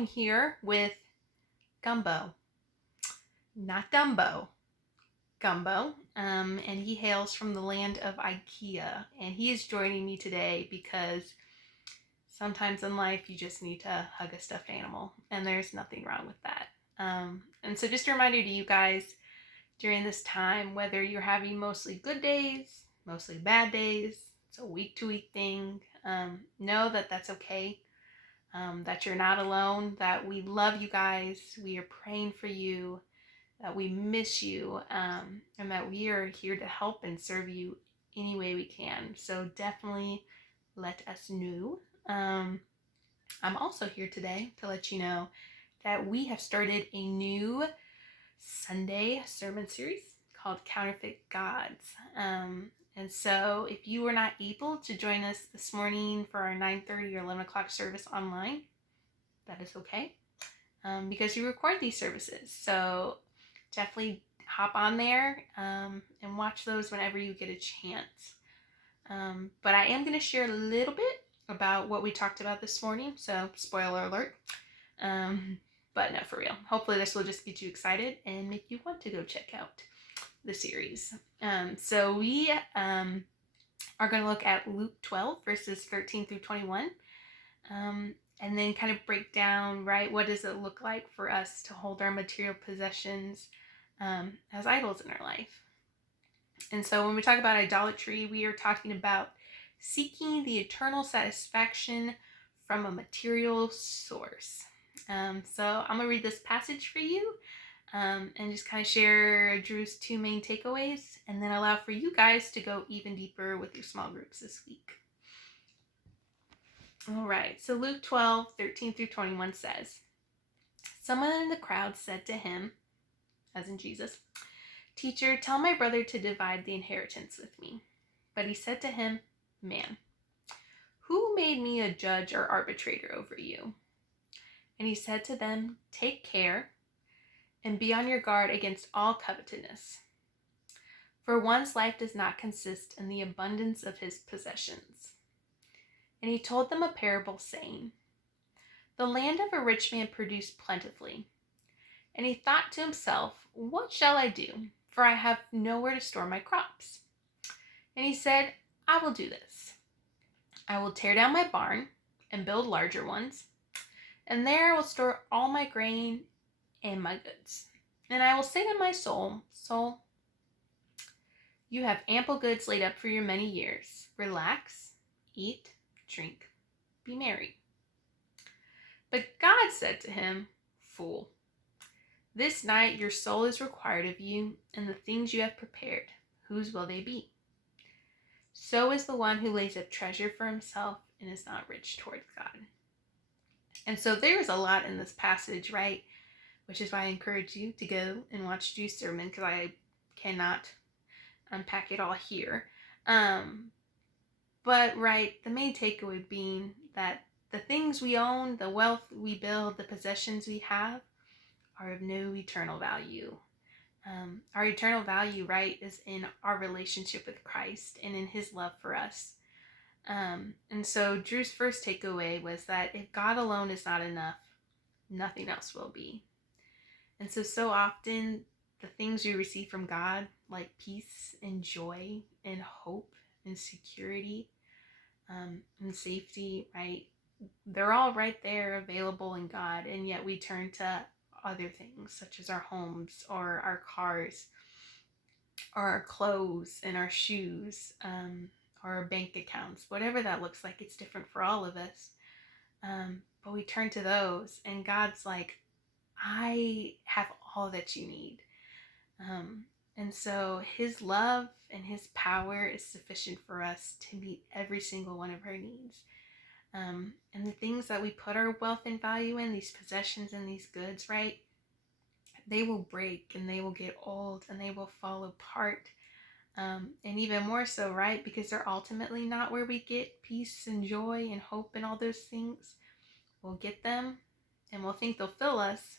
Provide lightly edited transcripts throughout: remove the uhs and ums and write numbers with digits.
am here with Gumbo, not Dumbo, Gumbo, and he hails from the land of IKEA, and he is joining me today because sometimes in life you just need to hug a stuffed animal, and there's nothing wrong with that. And so just a reminder to you guys during this time, whether you're having mostly good days, mostly bad days, it's a week-to-week thing, know that that's okay. That you're not alone, that we love you guys, we are praying for you, that we miss you, and that we are here to help and serve you any way we can. So definitely let us know. I'm also here today to let you know that we have started a new Sunday sermon series called Counterfeit Gods. And so if you were not able to join us this morning for our 9:30 or 11 o'clock service online, that is okay, because we record these services. So definitely hop on there and watch those whenever you get a chance. But I am going to share a little bit about what we talked about this morning. So spoiler alert. But no, for real. Hopefully this will just get you excited and make you want to go check out the series. So we are going to look at Luke 12, verses 13 through 21. And then kind of break down, right, what does it look like for us to hold our material possessions as idols in our life. And so when we talk about idolatry, we are talking about seeking the eternal satisfaction from a material source. So I'm going to read this passage for you and just kind of share Drew's two main takeaways, and then allow for you guys to go even deeper with your small groups this week. All right, so Luke 12, 13 through 21 says, "Someone in the crowd said to him," as in Jesus, "Teacher, tell my brother to divide the inheritance with me." But he said to him, "Man, who made me a judge or arbitrator over you?" And he said to them, "Take care and be on your guard against all covetousness. For one's life does not consist in the abundance of his possessions." And he told them a parable, saying, "The land of a rich man produced plentifully. And he thought to himself, 'What shall I do? For I have nowhere to store my crops.' And he said, 'I will do this. I will tear down my barn and build larger ones, and there I will store all my grain and my goods. And I will say to my soul, Soul, you have ample goods laid up for your many years. Relax, eat, drink, be merry.' But God said to him, 'Fool, this night your soul is required of you, and the things you have prepared, whose will they be? So is the one who lays up treasure for himself and is not rich towards God.'" And so there's a lot in this passage, right? Which is why I encourage you to go and watch Drew's sermon, because I cannot unpack it all here. But right, the main takeaway being that the things we own, the wealth we build, the possessions we have are of no eternal value. Our eternal value, right, is in our relationship with Christ and in his love for us. And so Drew's first takeaway was that if God alone is not enough, nothing else will be. And so often the things we receive from God, like peace and joy and hope and security and safety, right, they're all right there available in God, and yet we turn to other things such as our homes or our cars or our clothes and our shoes, or our bank accounts, whatever that looks like. It's different for all of us. But we turn to those, and God's like, "I have all that you need." And so his love and his power is sufficient for us to meet every single one of our needs. And the things that we put our wealth and value in, these possessions and these goods, right, they will break and they will get old and they will fall apart. And even more so, right, because they're ultimately not where we get peace and joy and hope and all those things. We'll get them and we'll think they'll fill us,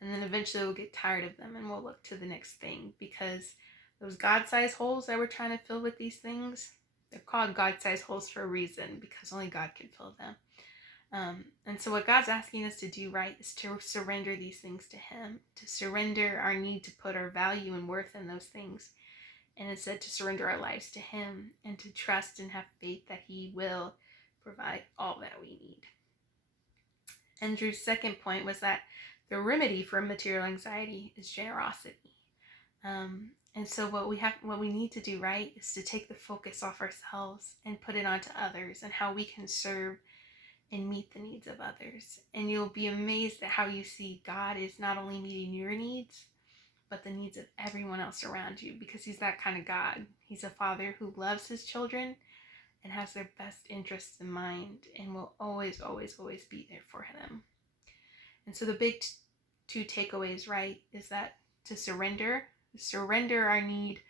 and then eventually we'll get tired of them and we'll look to the next thing, because those God-sized holes that we're trying to fill with these things, they're called God-sized holes for a reason, because only God can fill them. And so what God's asking us to do, right, is to surrender these things to him, to surrender our need to put our value and worth in those things, and instead to surrender our lives to him and to trust and have faith that he will provide all that we need. And Drew's second point was that the remedy for material anxiety is generosity. And so what we need to do, right, is to take the focus off ourselves and put it onto others and how we can serve and meet the needs of others. And you'll be amazed at how you see God is not only meeting your needs, but the needs of everyone else around you, because he's that kind of God. He's a father who loves his children and has their best interests in mind and will always, always, always be there for them. And so the big two takeaways, right, is that to surrender our need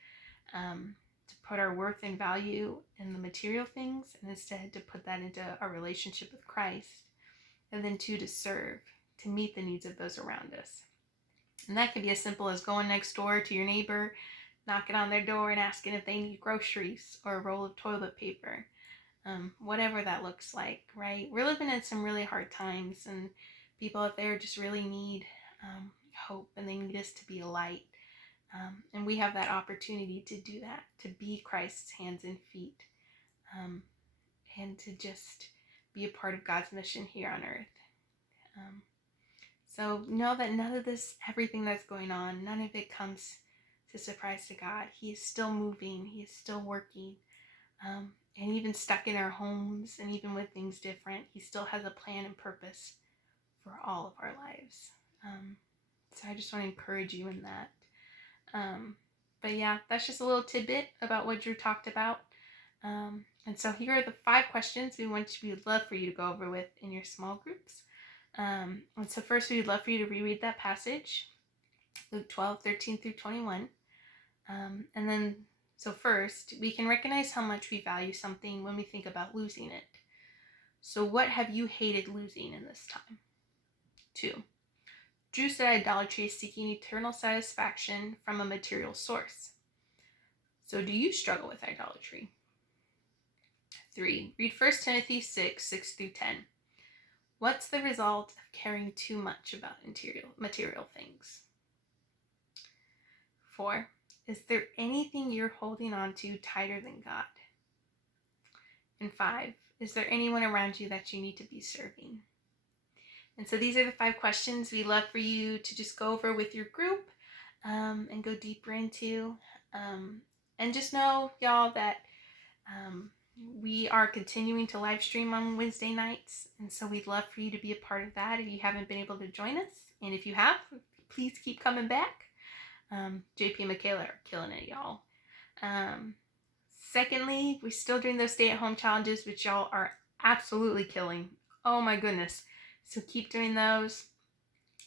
to put our worth and value in the material things, and instead to put that into our relationship with Christ. And then two, to serve, to meet the needs of those around us. And that can be as simple as going next door to your neighbor, knocking on their door and asking if they need groceries or a roll of toilet paper. Whatever that looks like, right? We're living in some really hard times, and people out there just really need hope, and they need us to be a light. And we have that opportunity to do that, to be Christ's hands and feet, and to just be a part of God's mission here on earth. So know that none of this, everything that's going on, none of it comes to surprise to God. He is still moving. He is still working. And even stuck in our homes, and even with things different, he still has a plan and purpose for all of our lives. So I just want to encourage you in that. But yeah, that's just a little tidbit about what Drew talked about. And so here are the 5 questions we would love for you to go over with in your small groups. And so first, we would love for you to reread that passage, Luke 12:13-21. And then, so first, we can recognize how much we value something when we think about losing it. So what have you hated losing in this time? 2, Drew said idolatry is seeking eternal satisfaction from a material source. So do you struggle with idolatry? 3, read 1 Timothy 6:6-10. What's the result of caring too much about material things? 4, is there anything you're holding on to tighter than God? And 5, is there anyone around you that you need to be serving? And so these are the 5 questions we love for you to just go over with your group and go deeper into. And just know, y'all, that we are continuing to live stream on Wednesday nights. And so we'd love for you to be a part of that if you haven't been able to join us. And if you have, please keep coming back. JP and Michaela are killing it, y'all. Secondly, we're still doing those stay-at-home challenges, which y'all are absolutely killing. Oh my goodness. So keep doing those.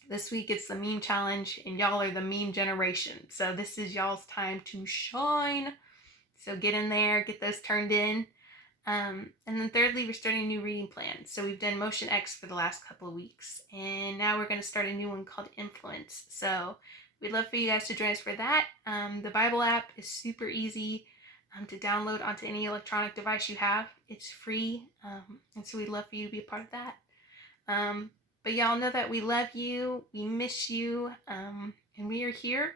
This week it's the meme challenge, and y'all are the meme generation. So this is y'all's time to shine. So get in there, get those turned in. And then thirdly, we're starting a new reading plan. So we've done Motion X for the last couple of weeks, and now we're going to start a new one called Influence. So we'd love for you guys to join us for that. The Bible app is super easy to download onto any electronic device you have. It's free, and so we'd love for you to be a part of that. But y'all know that we love you, we miss you, and we are here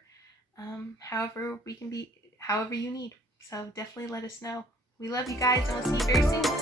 however we can be, however you need. So definitely let us know. We love you guys, and we'll see you very soon.